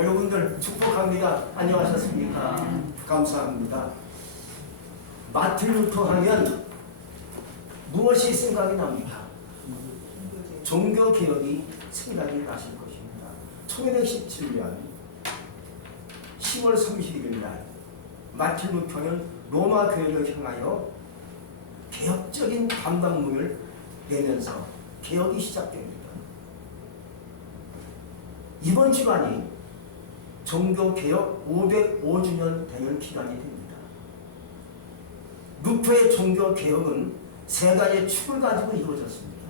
여러분들 축복합니다. 안녕하셨습니까? 감사합니다. 마틴 루터 하면 무엇이 생각이 납니까? 종교개혁이 생각이 나실 것입니다. 1517년 10월 31일 날 마틴 루터는 로마 교회를 향하여 개혁적인 담당문을 내면서 개혁이 시작됩니다. 이번 주간이 종교개혁 505주년 되는 기간이 됩니다. 루터의 종교개혁은 세 가지 축을 가지고 이루어졌습니다.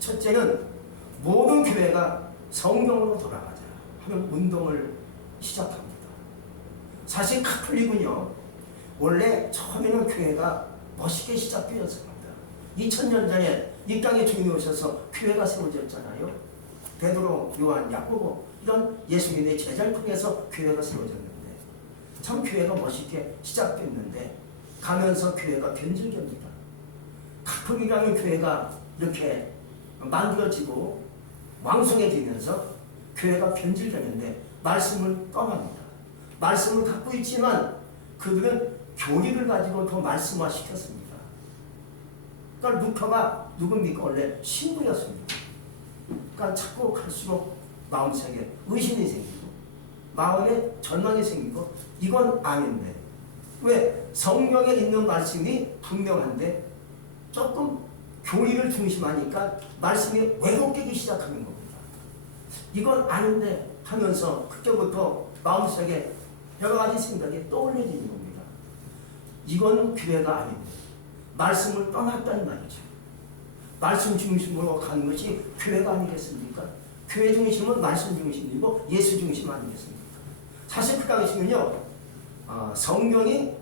첫째는 모든 교회가 성경으로 돌아가자 하는 운동을 시작합니다. 사실 카톨릭은요, 원래 처음에는 교회가 멋있게 시작되었습니다. 2000년 전에 이 땅에 주님이 오셔서 교회가 세워졌잖아요. 베드로, 요한, 야고보 이런 예수님의 제자를 통해서 교회가 세워졌는데 참 교회가 멋있게 시작됐는데 가면서 교회가 변질됩니다. 카톨릭이라는 교회가 이렇게 만들어지고 왕성해지면서 교회가 변질되는데 말씀을 떠납니다. 말씀을 갖고 있지만 그들은 교리를 가지고 더 말씀화시켰습니다. 그러니까 루터가 누굽니까? 원래 신부였습니다. 그러니까 자꾸 갈수록 마음속에 의심이 생기고 마음에 절망이 생기고 이건 아닌데 왜? 성경에 있는 말씀이 분명한데 조금 교리를 중심하니까 말씀이 왜곡되기 시작하는 겁니다. 이건 아닌데 하면서 그때부터 마음속에 여러 가지 생각이 떠올려지는 겁니다. 이건 교회가 아닙니다. 말씀을 떠났다는 말이죠. 말씀 중심으로 가는 것이 교회가 아니겠습니까? 교회 중심은 말씀 중심이고 예수 중심 아니겠습니까? 사실 그 당시면요, 성경이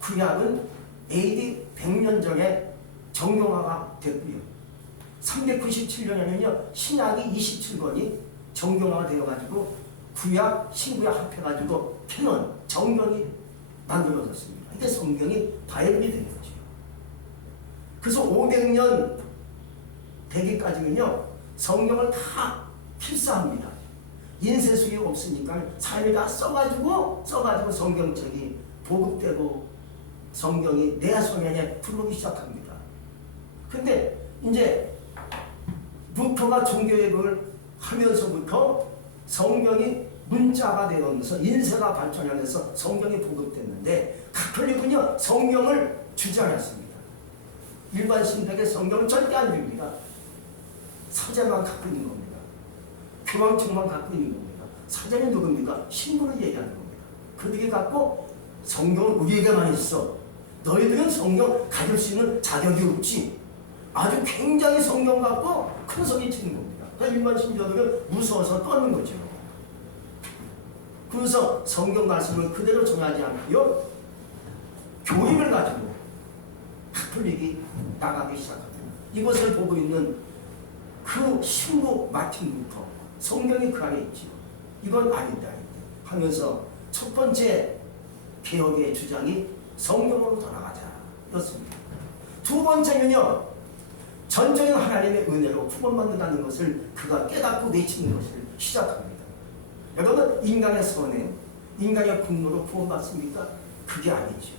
구약은 AD 100년 전에 정경화가 됐고요. 397년에는요 신약이 27권이 정경화가 되어가지고 구약, 신구약 합해가지고 캐논, 정경이 만들어졌습니다. 이게 성경이 바이블이 된 거죠. 그래서 500년 되기까지는요 성경을 다 필사합니다. 인쇄술이 없으니까 사람이 다 써가지고 성경책이 보급되고 성경이 내 손에 들어오기 시작합니다. 근데 이제 루터가 종교개혁을 하면서부터 성경이 문자가 되면서 인쇄가 발전하면서 성경이 보급됐는데 카톨릭은요 성경을 주장했습니다. 일반 신들에게 성경은 절대 안 줍니다. 사제만 갖고 있는 겁니다. 교황청만 갖고 있는 겁니다. 사제는 누굽니까? 신부를 얘기하는 겁니다. 그들이 갖고 성경은 우리에게만 있어. 너희들은 성경 가질 수 있는 자격이 없지. 아주 굉장히 성경 갖고 큰 소리 치는 겁니다. 그러니까 일반 신자들은 무서워서 떠는 거죠. 그래서 성경 말씀을 그대로 정하지 않고요 교리를 가지고 카톨릭이 나가기 시작합니다. 이것을 보고 있는 그 신부 마틴 루터, 성경이 그 안에 있죠. 이건 아니다 하면서 첫 번째 개혁의 주장이 성경으로 돌아가자 였습니다. 두 번째는요 전적인 하나님의 은혜로 구원받는다는 것을 그가 깨닫고 외치는 것을 시작합니다. 여러분, 인간의 선행, 인간의 공로로 구원받습니까? 그게 아니죠.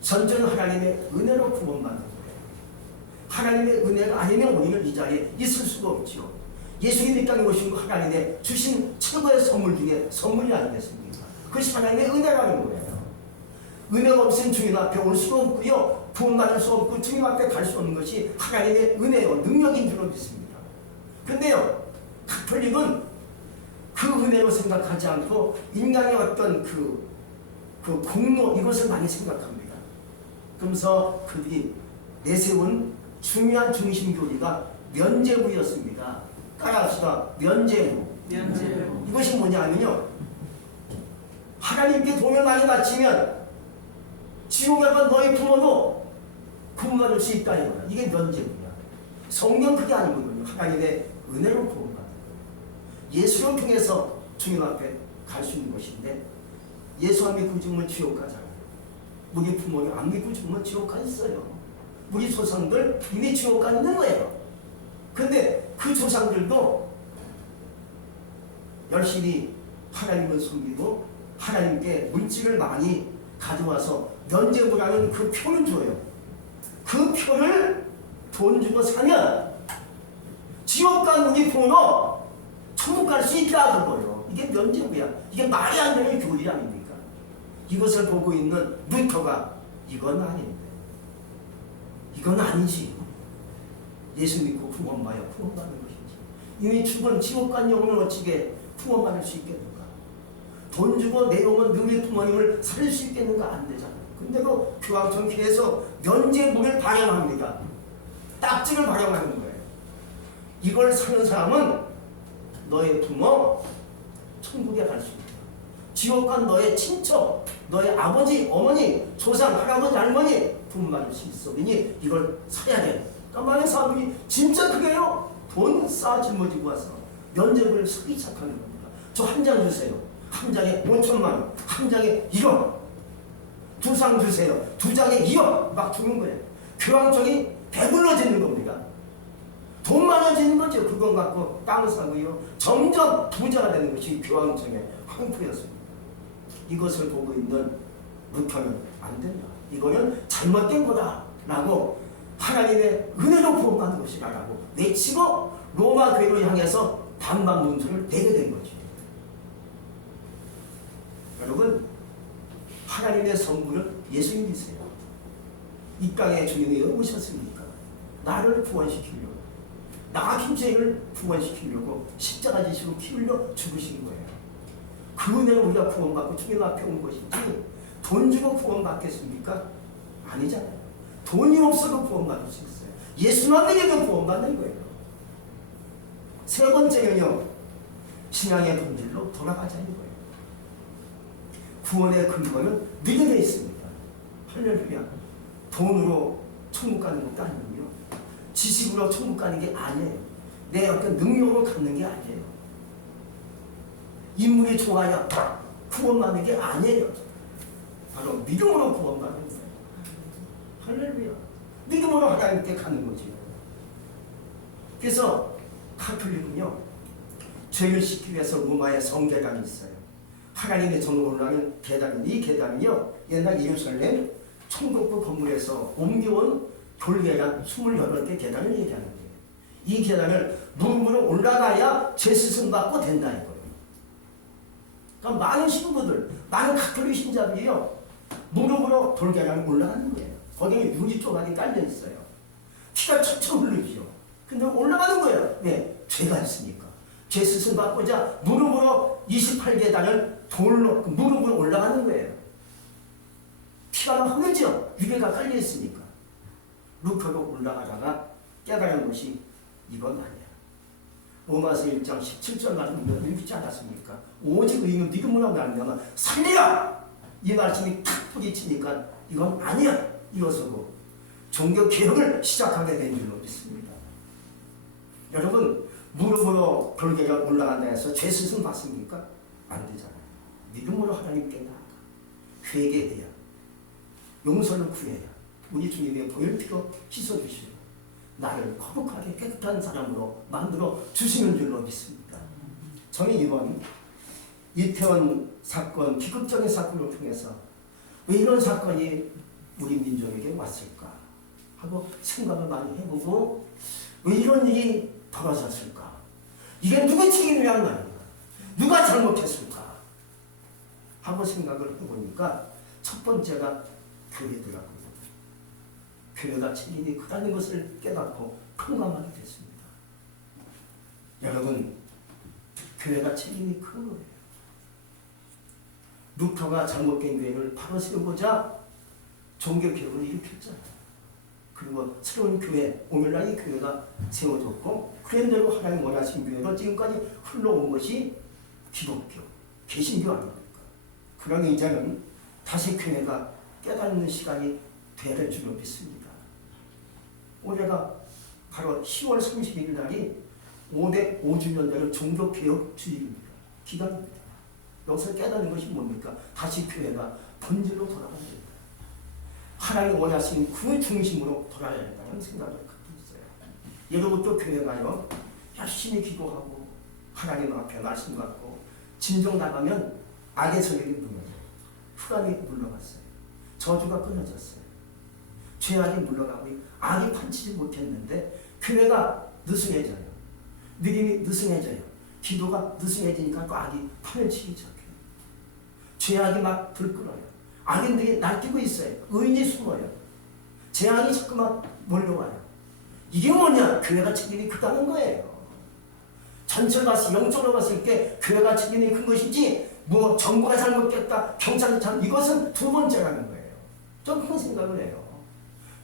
전적인 하나님의 은혜로 구원받는 거예요. 하나님의 은혜가 아니면 우리는 이 자리에 있을 수가 없죠. 예수님 이 땅에 오신 하나님의 주신 최고의 선물 중에 선물이 아니겠습니까? 그것이 하나님의 은혜라는 거예요. 은혜가 없으면 주님 앞에 올 수가 없고요. 구원받을 수 없고 주님 앞에 갈 수 없는 것이 하나님의 은혜요 능력인 줄로 믿습니다. 근데요 카톨릭은 그 은혜로 생각하지 않고 인간의 어떤 그 공로 이것을 많이 생각합니다. 그러면서 그들이 내세운 중요한 중심교리가 면죄부였습니다. 따라합시다. 면죄부. 이것이 뭐냐면요 하나님께 돈을 많이 바치면 지옥에 간 너희 부모도 구원받을 수 있다 이거야. 이게 면죄부야. 성경 그게 아니거든요. 하나님의 은혜로 구원받는 거예요. 예수를 통해서 주님 앞에 갈 수 있는 것인데 예수 안 믿고 죽으면 지옥 가잖아요. 우리 부모님 안 믿고 죽으면 지옥 가 있어요. 우리 조상들 이미 지옥 가 있는 거예요. 근데 그 조상들도 열심히 하나님을 섬기고 하나님께 물질을 많이 가져와서 면제부라는 그 표를 줘요. 그 표를 돈 주고 사면 지옥 간 우리 돈으로 천국 갈 수 있다 그거예요. 이게 면제부야. 이게 말이 안 되는 교리 아닙니까? 이것을 보고 있는 루터가 이건 아닌데, 이건 아니지. 예수 믿고 구원받아야 구원받는 것이지. 이미 죽은 지옥 간 영혼을 어찌게 구원받을 수 있겠는가? 돈 주고 내 영혼 너희 부모님을 살릴 수 있겠는가? 안 되잖아. 근데도 교황청 계속 면제부를 발행합니다. 딱지를 발행하는 거예요. 이걸 사는 사람은 너의 부모 천국에 갈 수 있다. 지옥 간 너의 친척, 너의 아버지, 어머니, 조상, 할아버지, 할머니 구원받을 수 있으니 이걸 사야 돼. 그러니까 많은 사람들이 진짜 그게요. 돈 싸 짊어지고 와서 면제부를 사기 시작하는 겁니다. 저 한 장 주세요. 한 장에 5천만 원, 한 장에 1억. 두 장 주세요. 두 장에 2억 막 주는 거예요. 교황청이 배불러지는 겁니다. 돈 많아지는 거죠. 그건 갖고 땅 사고요. 점점 부자가 되는 것이 교황청의 황폐였습니다. 이것을 보고 있는 루터는 안 된다. 이거는 잘못된 거다라고 하나님의 은혜로 구원받는 것이라고 외치고 로마 교회로 향해서 반박 문서를 내게 된 거죠. 여러분, 하나님의 선물은 예수님이세요. 이 땅에 주님이 왜 오셨습니까? 나를 구원시키려고, 나 김제를 구원시키려고 십자가 지시고 키우려 죽으신 거예요. 그 은혜로 우리가 구원받고 주님 앞에 온 것이지 돈 주고 구원받겠습니까? 아니잖아요. 돈이 없어도 구원받을 수 있어요. 예수만 믿으면 구원받는 거예요. 세 번째는요, 신앙의 본질로 돌아가자는 거예요. 구원의 근거는 믿음에 있습니다. 할렐루야. 돈으로 천국 가는 것도 아니고요. 지식으로 천국 가는 게 아니에요. 내 어떤 능력으로 갖는 게 아니에요. 인물이 좋아야 구원받는 게 아니에요. 바로 믿음으로 구원받는 거예요. 할렐루야. 믿음으로 하나님께 가는 거죠. 그래서 카톨릭은요, 죄를 씻기 위해서 로마에 성계단이 있어요. 하나님의 전으로 올라가는 계단, 이 계단이요, 옛날 예루살렘 총독부 건물에서 옮겨온 돌계단 28개 계단을 얘기하는 거예요. 이 계단을 무릎으로 올라가야 죄수승 받고 된다 이거예요. 그러니까 많은 신부들, 많은 카톨릭 신자들이요, 무릎으로 돌계단을 올라가는 거예요. 거기에 유리 조각이 깔려 있어요. 피가 척척 흐르죠. 근데 올라가는 거예요. 왜? 죄가 있으니까. 죄 수술 받고자 무릎으로 28계단을 돌로, 무릎으로 올라가는 거예요. 피가 흐르죠. 유리가 깔려 있으니까. 루터로 올라가다가 깨달은 것이 이건 아니야. 로마서 1장 17절 말씀 읽지 않았습니까? 오직 의인은 믿음으로 말미암아 살리라! 이 말씀이 탁 부딪히니까 이건 아니야. 이어서고 종교 개혁을 시작하게 된 줄로 믿습니다. 여러분, 무릎으로 돌계가 올라간다 해서 죄 수순 받습니까? 안 되잖아요. 믿음으로 하나님께 나아가 회개해야, 용서를 구해야 우리 주님의 보혈 피로 씻어주시고 나를 거룩하게 깨끗한 사람으로 만들어 주시는 줄로 믿습니다. 저는 이번 이태원 사건, 비극적인 사건을 통해서 왜 이런 사건이 우리 민족에게 왔을까 하고 생각을 많이 해보고, 왜 이런 일이 벌어졌을까? 이게 누구 책임이란 말인가? 누가 잘못했을까? 하고 생각을 해보니까 첫 번째가 교회더라고요. 교회가 책임이 크다는 것을 깨닫고 공감하게 됐습니다. 여러분, 교회가 책임이 큰 거예요. 루터가 잘못된 교회를 바로 세우고자 종교개혁을 일으켰잖아요. 그리고 새로운 교회, 오늘날 이 교회가 세워졌고, 그런대로 하나님 원하신 교회로 지금까지 흘러온 것이 기독교, 개신교 아닙니까? 그러니 이제는 다시 교회가 깨닫는 시간이 돼야 될 줄로 믿습니다. 올해가 바로 10월 31일 날이 505주년 되는 종교개혁 주일입니다. 기간입니다. 여기서 깨닫는 것이 뭡니까? 다시 교회가 본질로 돌아가야 됩니다. 하나님 원하신 그 중심으로 돌아야 된다는 생각을 갖고 있어요. 여러분도 교회가요, 열심히 기도하고 하나님 앞에 말씀 받고 진정 나가면 악의 세력이 무너져요. 흑암이 물러갔어요. 저주가 끊어졌어요. 죄악이 물러가고 악이 판치지 못했는데 교회가 느슨해져요. 믿음이 느슨해져요. 기도가 느슨해지니까 또 악이 파멸치기 시작해요. 죄악이 막 들끓어요. 악인들이 날뛰고 있어요. 의인이 숨어요. 재앙이 자꾸만 몰려와요. 이게 뭐냐? 교회가 책임이 크다는 거예요. 전체를 봤을 때, 영적으로 봤을 때 교회가 책임이 큰 것이지 뭐 정부가 잘못했다, 경찰이 잘, 이것은 두 번째라는 거예요. 좀 그런 생각을 해요.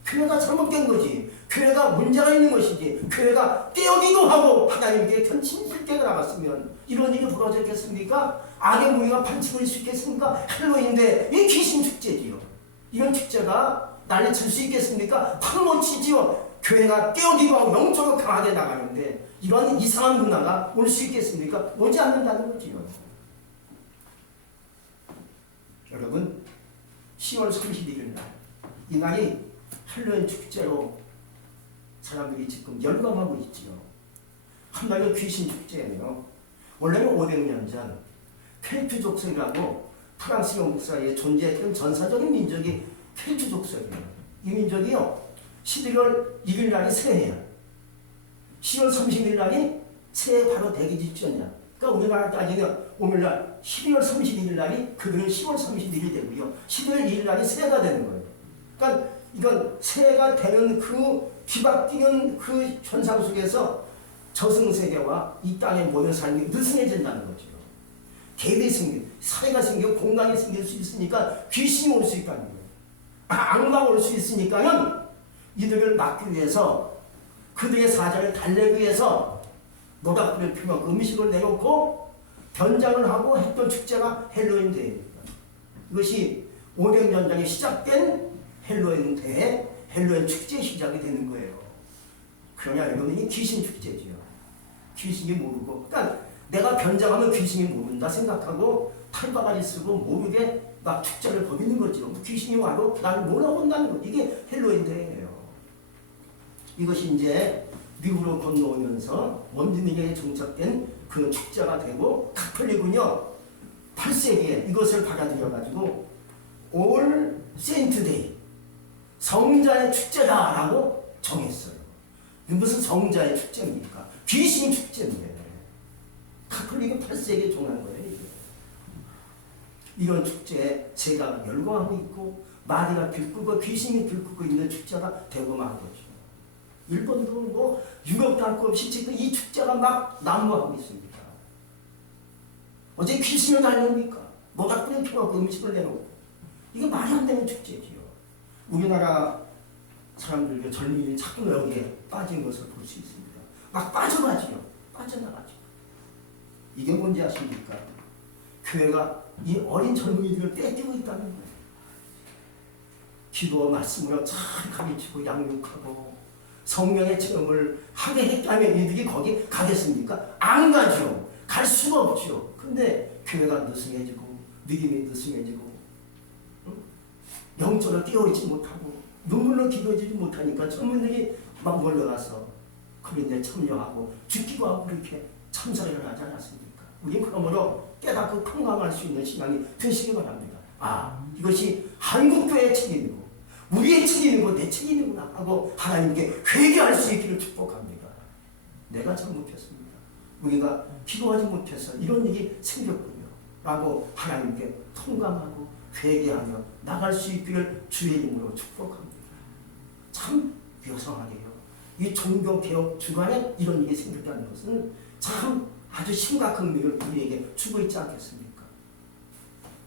교회가 잘못된 거지, 교회가 문제가 있는 것이지, 교회가 깨어기도 하고 하나님께 진실되게 나갔으면 이런 일이 벌어졌겠습니까? 악의 무리가 판치고 있을 수 있겠습니까? 할로윈인데 이 귀신 축제지요. 이런 축제가 난리칠 수 있겠습니까? 팍 못 치지요. 교회가 깨어기도 하고 영적으로 강하게 나가는데 이런 이상한 문화가 올 수 있겠습니까? 오지 않는다는 거지요. 여러분, 10월 31일 날, 이 날이 할로윈 축제로 사람들이 지금 열광하고 있지요. 한마디로 귀신 축제예요. 원래는 500년 전 켈트 족속이라고 프랑스 영국사에 존재했던 전사적인 민족이 켈트 족속이에요. 이 민족이요, 11월 1일 날이 새해야. 10월 30일 날이 새해 바로 되기 직전이야. 그러니까 우리나라 따지면 오늘날 12월 31일 날이 그들은 10월 31일이 되고요. 11월 2일 날이 새해가 되는 거예요. 그러니까 이건 새해가 되는 그 뒤바뀌는 그 현상 속에서 저승세계와 이 땅에 모든 삶이 느슨해진다는 거죠. 갭이 생겨, 사이가 생겨, 공간이 생길 수 있으니까 귀신이 올 수 있다는 거예요. 악마가 올 수 있으니까는 이들을 막기 위해서, 그들의 사자를 달래기 위해서 모닥불을 피워 음식을 내놓고 변장을 하고 했던 축제가 헬로윈 대회입니다. 이것이 500년 전에 시작된 헬로윈 대회, 헬로윈 축제 시작이 되는 거예요. 그러냐, 여러분이 귀신 축제지요. 귀신이 모르고, 그러니까 내가 변장하면 귀신이 모른다 생각하고 탈바가지 쓰고 모르게 막 축제를 벌이는 거죠. 귀신이 와도 나를 몰아본다는 거. 이게 헬로윈 대회예요. 이것이 이제 미국으로 건너오면서 원주민에게 정착된 그 축제가 되고 카톨릭은요 8세기에 이것을 받아들여가지고 올 세인트 데이, 성자의 축제다라고 정했어요. 이게 무슨 성자의 축제입니까? 귀신 축제인데 카톨릭은 8세기에 정한 거예요. 이게. 이런 축제에 제가 열광하고 있고 마리가 들끓고 귀신이 들끓고 있는 축제가 되고 만 거죠. 일본도 뭐 유럽도 할 것 없이 지금 이 축제가 막 난무하고 있습니다. 어제 귀신이 다닙니까? 모닥불에 피워서 음식을 내놓고. 이게 말이 안 되는 축제지요. 우리나라 사람들, 젊은이들이 자꾸 여기에 빠진 것을 볼 수 있습니다. 막 빠져가지요. 빠져나가죠. 이게 뭔지 아십니까? 교회가 이 어린 젊은이들을 뺏기고 있다는 거예요. 기도와 말씀으로 잘 가르치고 양육하고 성령의 체험을 하게 했다면 이들이 거기 가겠습니까? 안 가죠. 갈 수가 없죠. 근데 교회가 느슨해지고 믿음이 느슨해지고 영적으로 깨어있지 못하고 눈물로 기도해주지 못하니까 젊은이들이 막 몰려가서 그런데 참여하고 죽기도 하고 그렇게 참사를 하지 않았습니까? 우리 그러므로 깨닫고 통감할 수 있는 시간이 되시기 바랍니다. 아, 이것이 한국교회의 책임이고 우리의 책임이고 내 책임이구나 하고 하나님께 회개할 수 있기를 축복합니다. 내가 잘못했습니다. 우리가 기도하지 못해서 이런 일이 생겼군요 라고 하나님께 통감하고 회개하며 나갈 수 있기를 주의 이름으로 축복합니다. 참 요상하게요. 이 종교개혁 주간에 이런 일이 생겼다는 것은 참 아주 심각한 의미를 우리에게 주고 있지 않겠습니까?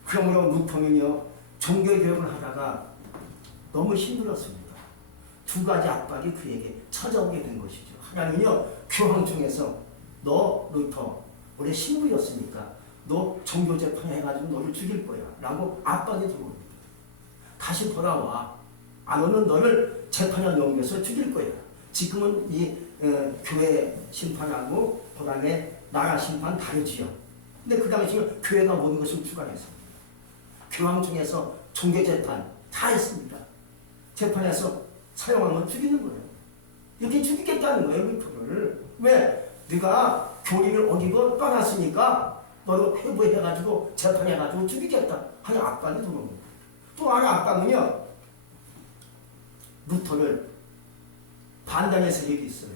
그러므로 루터는요 종교개혁을 하다가 너무 힘들었습니다. 두 가지 압박이 그에게 찾아오게 된 것이죠. 하나는요 교황청에서 너 루터 올해 신부였으니까 너 종교재판 해가지고 너를 죽일 거야 라고 압박이 들어옵니다. 다시 돌아와. 안 오면 너를 재판에 넘겨서 죽일 거야. 지금은 이 교회 심판하고 그 다음에 나라 심판 다르지요. 근데 그 당시에 교회가 모든 것을 주관했습니다. 교황청에서 종교재판 다 했습니다. 재판에서 사용하면 죽이는 거예요. 이렇게 죽이겠다는 거예요. 루터를. 왜? 네가 교리를 어기고 떠났으니까 너도 회부해가지고 재판해가지고 죽이겠다 하는 압박이 들어옵니다. 또 하나 압박은요, 루터를 반대의 세력이 있어요.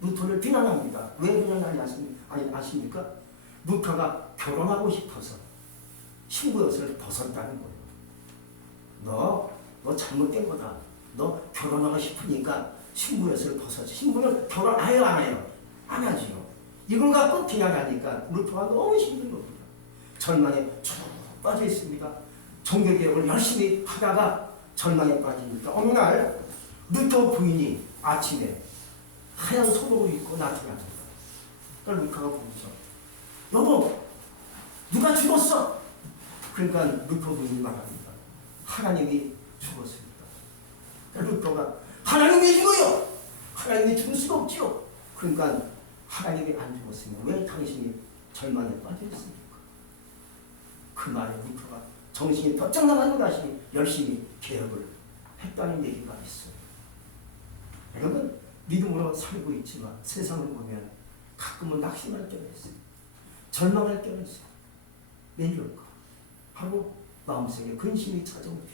루터를 비난합니다. 왜 비난하는지 아십니까? 루터가 결혼하고 싶어서 신부옷을 벗었다는 거예요. 너 잘못된 거다. 너 결혼하고 싶으니까 신부옷을 벗었지. 신부는 결혼 아예 안 해요. 안 하지요. 이걸 갖고 비난하니까 루터가 너무 힘든 겁니다. 절망에 쭉 빠져 있습니다. 종교개혁을 열심히 하다가 절망에 빠지니까 어느 날 루터 부인이 아침에 하얀 소복을 입고 나타납니다. 그러니까 루터가 보면서 여보, 누가 죽었어? 그러니까 루터 부인이 말합니다. 하나님이 죽었습니다. 그러니까 루터가 하나님이 죽어요. 하나님이 죽을 수가 없지요. 그러니까 하나님이 안 죽었으면 왜 당신이 절망에 빠져 있습니까? 그 말에 루터가 정신이 번쩍 나가는 다시 열심히 개혁을 했다는 얘기가 있어요. 여러분, 믿음으로 살고 있지만 세상을 보면 가끔은 낙심할 때가 있어요. 절망할 때가 있어요. 왜 이럴까? 하고 마음속에 근심이 찾아옵니다.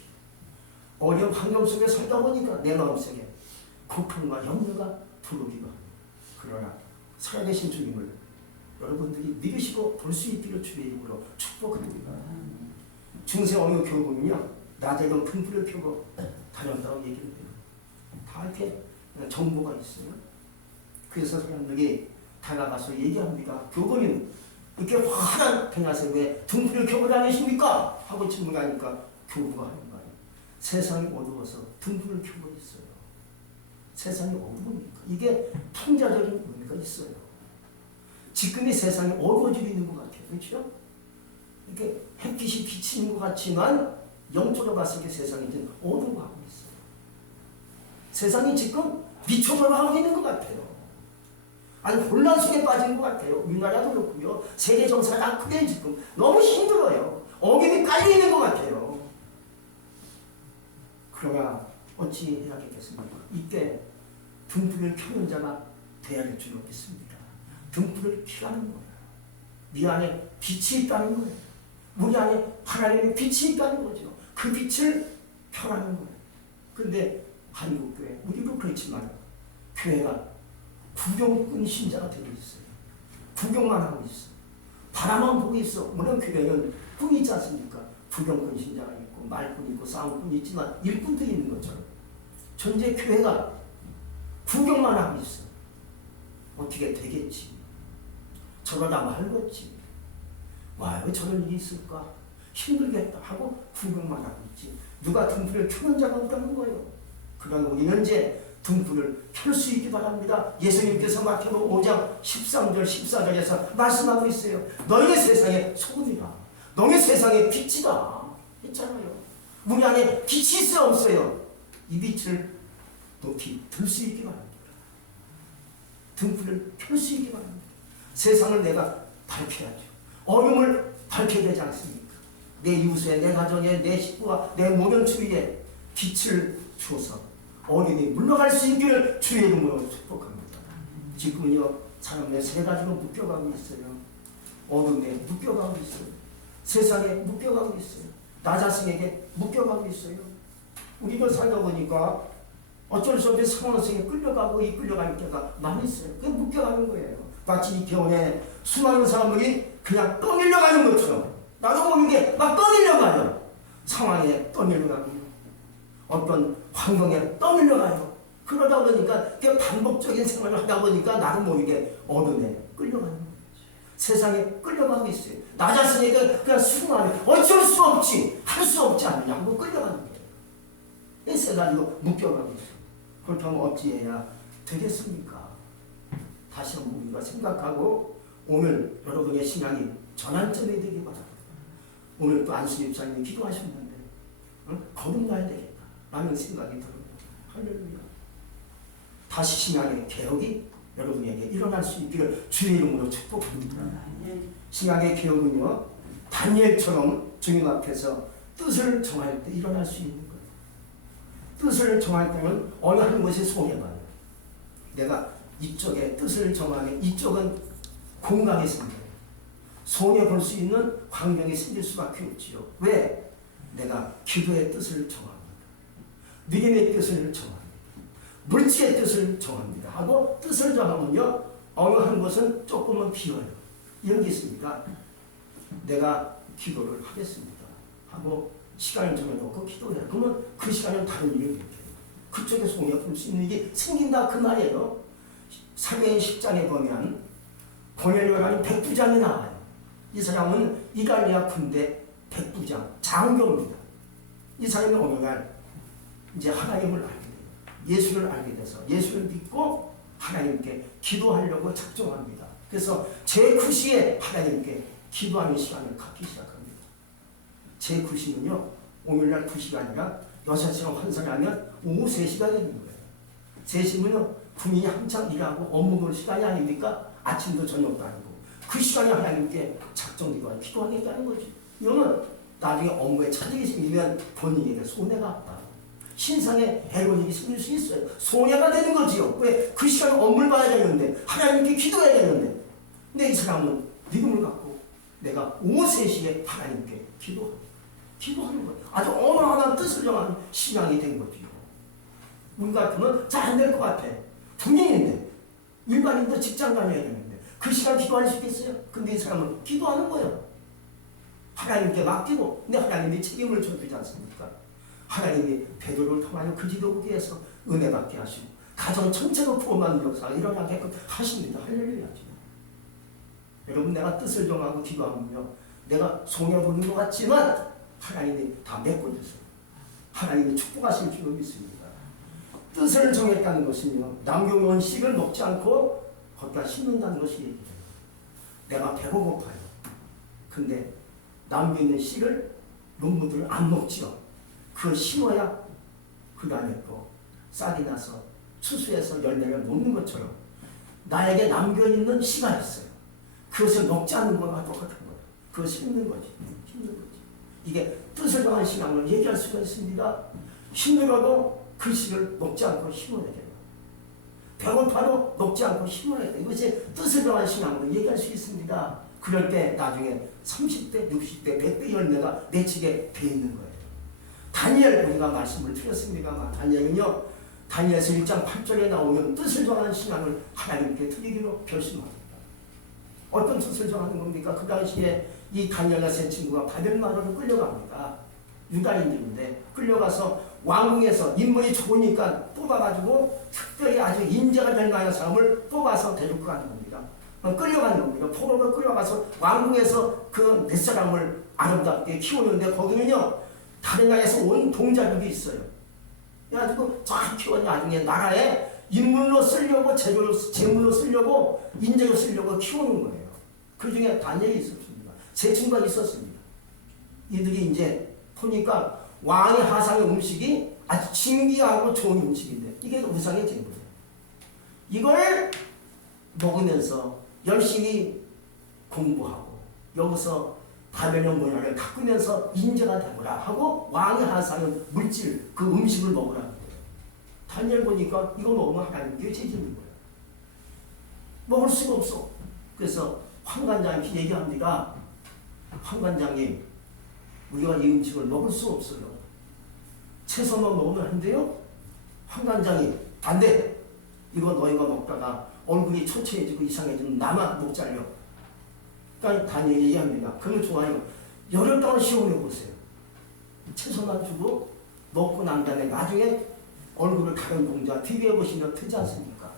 어려운 환경 속에 살다 보니까 내 마음속에 고통과 염려가 들어오기도 합니다. 그러나 살아계신 주님을 여러분들이 믿으시고 볼 수 있기를 주의 이름으로 축복합니다. 중세 어느 교국은요, 낮에는 등불을 켜고 다녔다고 얘기를 해요. 다 이렇게 정보가 있어요. 그래서 사람들이 다가가서 얘기합니다. 교국님, 이렇게 환한 평야에 왜 등불을 켜고 다니십니까? 하고 질문하니까 교부가 하는 말이에요. 세상이 어두워서 등불을 켜고 있어요. 세상이 어두우니까. 이게 통자적인 의미가 있어요. 지금 이 세상이 어두워지고 있는 것 같아요. 그렇죠? 이렇게 햇빛이 비치는 것 같지만 영적으로 봤을 때 세상이 지금 어두워가고 있어요. 세상이 지금 미쳐버려가고 있는 것 같아요. 아니 혼란 속에 빠진 것 같아요. 우리나라도 그렇고요. 세계 정세가 다 크게 지금 너무 힘들어요. 어김이 깔려 있는 것 같아요. 그러나 어찌 해야겠습니까? 이때 등불을 켜는 자가 돼야 될 줄 없겠습니다. 등불을 켜라는 거예요. 네 안에 빛이 있다는 거예요. 우리 안에 하나님의 빛이 있다는 거죠. 그 빛을 켜라는 거예요. 그런데 한국교회, 우리도 그렇지만 교회가 구경꾼 신자가 되고 있어요. 구경만 하고 있어. 바라만 보고 있어. 물론 교회는 꾼이 있지 않습니까? 구경꾼 신자가 있고 말꾼이 있고 싸움꾼이 있지만 일꾼도 있는 것처럼 전체 교회가 구경만 하고 있어. 어떻게 되겠지? 저러다 말겠지. 왜 저런 일이 있을까? 힘들겠다 하고 구경만 하고 있지. 누가 등불을 켜는 자가 없다는 거예요. 그러나 우리는 이제 등불을 켤 수 있기 바랍니다. 예수님께서 마태복음 5장 13절 14절에서 말씀하고 있어요. 너희는 세상의 소금이라. 너희 세상의 빛이다. 했잖아요. 우리 안에 빛이 있어 없어요? 이 빛을 높이 들 수 있기 바랍니다. 등불을 켤 수 있기 바랍니다. 세상을 내가 밝혀야죠. 어둠을 밝혀야 되지 않습니까? 내 이웃에, 내 가정에, 내 식구와 내 모든 주위에 빛을 주어서 어둠이 물러갈 수 있기를 주의 이름으로 축복합니다. 지금은요, 사람의 세 가지로 묶여가고 있어요. 어둠에 묶여가고 있어요. 세상에 묶여가고 있어요. 나 자신에게 묶여가고 있어요. 우리도 살다 보니까 어쩔 수 없이 상황 속에 끌려가고 이끌려가는 때가 많이 있어요. 그게 묶여가는 거예요. 마치 이 겨울에 수많은 사람들이 그냥 떠밀려가는 것처럼 나도 모르게 막 떠밀려가요. 상황에 떠밀려가고 어떤 환경에 떠밀려가요. 그러다 보니까 반복적인 생활을 하다 보니까 나도 모르게 어둠에 끌려가는 거예요. 세상에 끌려가고 있어요. 나 자신에게 그냥 수긍하면 어쩔 수 없지, 할 수 없지 않느냐고 끌려가는 거예요. 이 세 가지로 묶여가고 있어요. 그렇다면 어찌해야 되겠습니까? 다시 한번 우리가 생각하고 오늘 여러분의 신앙이 전환점이 되기 바랍니다. 오늘 또 안수 집사님이 기도하셨는데 거듭나야 되겠다 라는 생각이 듭니다. 할렐루야. 다시 신앙의 개혁이 여러분에게 일어날 수 있기를 주의 이름으로 축복합니다. 신앙의 개혁은요, 다니엘처럼 주님 앞에서 뜻을 정할 때 일어날 수 있는 거예요. 뜻을 정할 때는 어느 한 곳에 소개봐요. 내가 이쪽에 뜻을 정하면 이쪽은 공감이 생겨요. 손해 볼 수 있는 광경이 생길 수밖에 없지요. 왜? 내가 기도의 뜻을 정합니다. 믿음의 뜻을 정합니다. 물질의 뜻을 정합니다. 하고 뜻을 정하면요, 어느 한 것은 조금은 비어요. 이런 게 있습니다. 내가 기도를 하겠습니다. 하고 시간을 정해놓고 기도를 해요. 그러면 그 시간은 다른 일을 해요. 그쪽에 손해 볼 수 있는 일이 생긴다 그 말이에요. 사도행 10장에 보면 고넬료라는 백부장이 나와요. 이 사람은 이갈리아 군대 백부장, 장교입니다. 이 사람이 어느 날 이제 하나님을 알게 돼요. 예수를 알게 돼서 예수를 믿고 하나님께 기도하려고 작정합니다. 그래서 제9시에 하나님께 기도하는 시간을 갖기 시작합니다. 제9시는요, 오늘날 9시가 아니라 6시간 환산하면 오후 3시가 되는 거예요. 3시면요, 군인이 한창 일하고 업무 볼 시간이 아닙니까? 아침도 저녁도 아니고. 그 시간에 하나님께 작정기도하고 기도하겠다는 거지. 이거는 나중에 업무에 차질이 생기면 본인에게 손해가 없다. 신상에 해로움이 생길 수 있어요. 손해가 되는 거지요. 왜? 그 시간에 업무를 봐야 되는데, 하나님께 기도해야 되는데. 근데 이 사람은 믿음을 갖고 내가 오후 3시에 하나님께 기도하는 거예요. 아주 어느 하나 뜻을 정한 신앙이 된 거지요. 우리 같으면 잘 안 될 것 같아. 분명인데 일반인도 직장 다녀야 되는데 그 시간 기도할 수 있겠어요? 근데 이 사람은 기도하는 거예요. 하나님께 맡기고. 근데 하나님이 책임을 져주지 않습니까? 하나님이 베드로를 통하여 그 기도국에서 은혜 받게 하시고 가정 전체로 구원받는 역사가 일어나게끔 하십니다. 할렐루야죠. 여러분, 내가 뜻을 정하고 기도하면요, 내가 손해보는 것 같지만 하나님이 다 메꿔주세요. 하나님이 축복하실 줄 믿습니다. 뜻을 정했다는 것은요, 남겨놓은 씨를 먹지 않고 거기다 심는다는 것이 얘기해요. 내가 배고파요. 근데 남겨있는 씨를 농부들은 안 먹지요. 그걸 심어야 그 다음에 또 싹이 나서 추수해서 열매를 먹는 것처럼 나에게 남겨있는 씨가 있어요. 그것을 먹지 않는 것과 똑같은 거예요. 그걸 심는 거지. 이게 뜻을 정한 신앙을 얘기할 수가 있습니다. 힘들어도 그 씨를 먹지 않고 심어야 돼요. 배고파도 먹지 않고 심어야 돼요. 이것이 뜻을 정한 신앙을 얘기할 수 있습니다. 그럴 때 나중에 30대, 60대, 100대 열매가 맺히게 돼 있는 거예요. 다니엘, 우리가 말씀을 드렸습니다만, 다니엘은요, 다니엘서 1장 8절에 나오면 뜻을 정한 신앙을 하나님께 드리기로 결심합니다. 어떤 뜻을 정하는 겁니까? 그 당시에 이 다니엘과 세 친구가 바벨마로로 끌려갑니다. 유다인들인데 끌려가서 왕궁에서 인물이 좋으니까 뽑아가지고 특별히 아주 인재가 될 만한 사람을 뽑아서 데리고 가는 겁니다. 끌려가는 겁니다. 포로로 끌려가서 왕궁에서 그 몇 사람을 아름답게 키우는데 거기는요, 다른 나라에서 온 동자들이 있어요. 그래가지고 쫙 키워 나중에 나라에 인물로 쓰려고, 재물로 쓰려고, 인재로 쓰려고 키우는 거예요. 그 중에 다니엘이 있었습니다. 세 친구가 있었습니다. 이들이 이제 보니까 왕의 하상의 음식이 아주 신기하고 좋은 음식인데 이게 우상의 제물이에요. 이걸 먹으면서 열심히 공부하고 여기서 바벨론 문화를 가꾸면서 인재가 되거라 하고 왕의 하상의 물질, 그 음식을 먹으라는 거예요. 다니엘 보니까 이거 먹으면 하나님께 죄짓는 거예요. 먹을 수가 없어. 그래서 황관장한테 얘기합니다. 황관장님, 우리가 이 음식을 먹을 수 없어요. 채소만 먹으면 안 돼요? 황관장이 안 돼. 이거 너희가 먹다가 얼굴이 초췌해지고 이상해지면 나만 못 잘려. 그러니까 다니엘이 얘기합니다. 그러면 좋아요. 열흘 동안 시험해 보세요. 채소만 주고 먹고 난 다음에 나중에 얼굴을 다른 동자 TV에 보시면 되지 않습니까?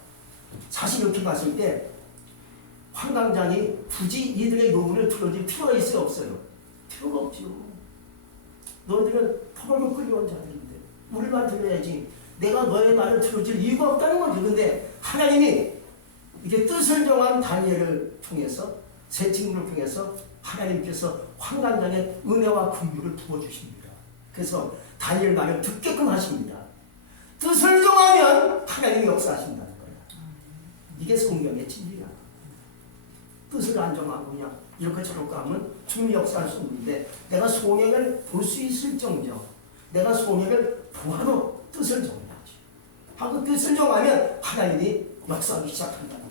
사실 이렇게 봤을 때 황당장이 굳이 이들의 요구를 들어줄 필요가 있어요, 없어요? 필요가 없죠. 너희들은 포로로 끌려온 자들인데 우리 말 들어야지. 내가 너의 말을 들어줄 이유가 없다는 거죠. 근데 하나님이 이게 뜻을 정한 다니엘을 통해서, 세 친구를 통해서 하나님께서 황관장의 은혜와 긍휼을 부어주십니다. 그래서 다니엘 말을 듣게끔 하십니다. 뜻을 정하면 하나님이 역사하신다는 거예요. 이게 성경의 진리야. 뜻을 안 정하고 그냥 이렇게 저렇게 하면 주님이 역사할 수 없는데, 내가 손해를 볼 수 있을 정정, 내가 손해를 보아도 뜻을 정해야지 하고 뜻을 정하면 하나님이 역사하기 시작한다는 거죠.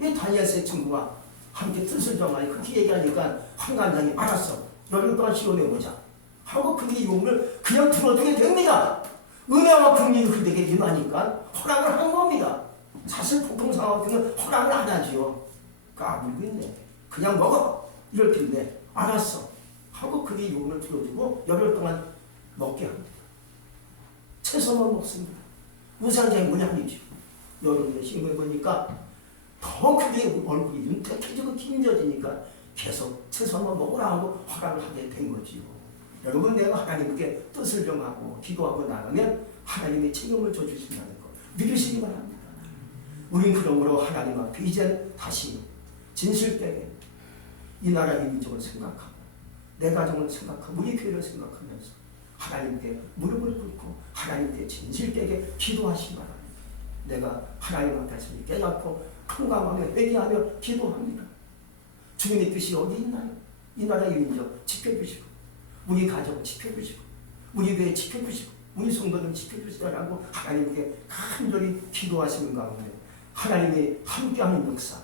이 다니엘 세 친구가 함께 뜻을 정하니 그렇게 얘기하니까 환관장이 알았어. 열흘 동안 시원해보자. 하고 그의 유혹을 그냥 들어주게 됩니다. 은혜와 긍휼이 그에게 임하니까 허락을 한 겁니다. 사실 보통 상황 같으면 허락을 안 하지요. 까불고 있네. 그냥 먹어. 이럴 텐데 알았어. 하고 그의 유혹을 들어주고 열흘 동안 먹게 합니다. 채소만 먹습니다. 우상쟁문이 아니죠. 여름에 싱거해보니까 더 그게 얼굴이 윤택해지고 긴져지니까 계속 채소만 먹으라 하고 허락을 하게 된 거지요. 여러분, 내가 하나님께 뜻을 정하고 기도하고 나가면 하나님이 책임을 져주신다는 거 믿으시기 바랍니다. 우린 그러므로 하나님 앞에 이제 다시 진실되게 이 나라의 민족을 생각하고 내 가정을 생각하고 우리 교회를 생각하면서 하나님께 무릎을 꿇고 하나님께 진실되게 기도하시기 바랍니다. 내가 하나님 앞에서 깨닫고 통감하며 회개하며 기도합니다. 주님의 뜻이 어디 있나요? 이 나라의 민족 지켜주시고 우리 가정을 지켜주시고 우리 교회 지켜주시고 우리 성도들 지켜주시라고 하나님께 간절히 기도하시는 가운데 하나님이 함께하는 역사,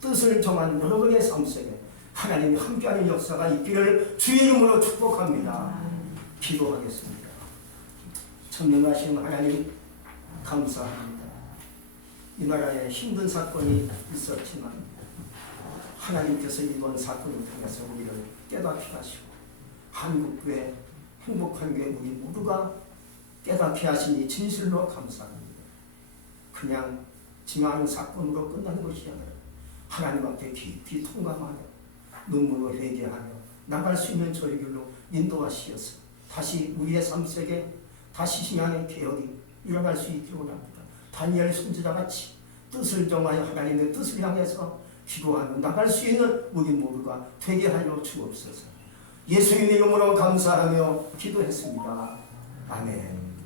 뜻을 정한 여러분의 삶 속에 하나님이 함께하는 역사가 있기를 주의 이름으로 축복합니다. 기도하겠습니다. 전능하신 하나님 감사합니다. 이 나라에 힘든 사건이 있었지만 하나님께서 이번 사건을 통해서 우리를 깨닫게 하시고 한국교회, 행복한 교회 우리 모두가 깨닫게 하시니 진실로 감사합니다. 그냥 지나는 사건으로 끝나는 것이 아니라 하나님 앞에 깊이 통감하며 눈물로 회개하며 나갈 수 있는 저희 길로 인도하시어서 다시 우리의 삶 속에 다시 신앙의 개혁이 일어날 수 있기를 원합니다. 다니엘 선지자같이 뜻을 정하여 하나님의 뜻을 향해서 기도하며 나갈 수 있는 우리 모두가 되게 하여 주옵소서. 예수님의 이름으로 감사하며 기도했습니다. 아멘.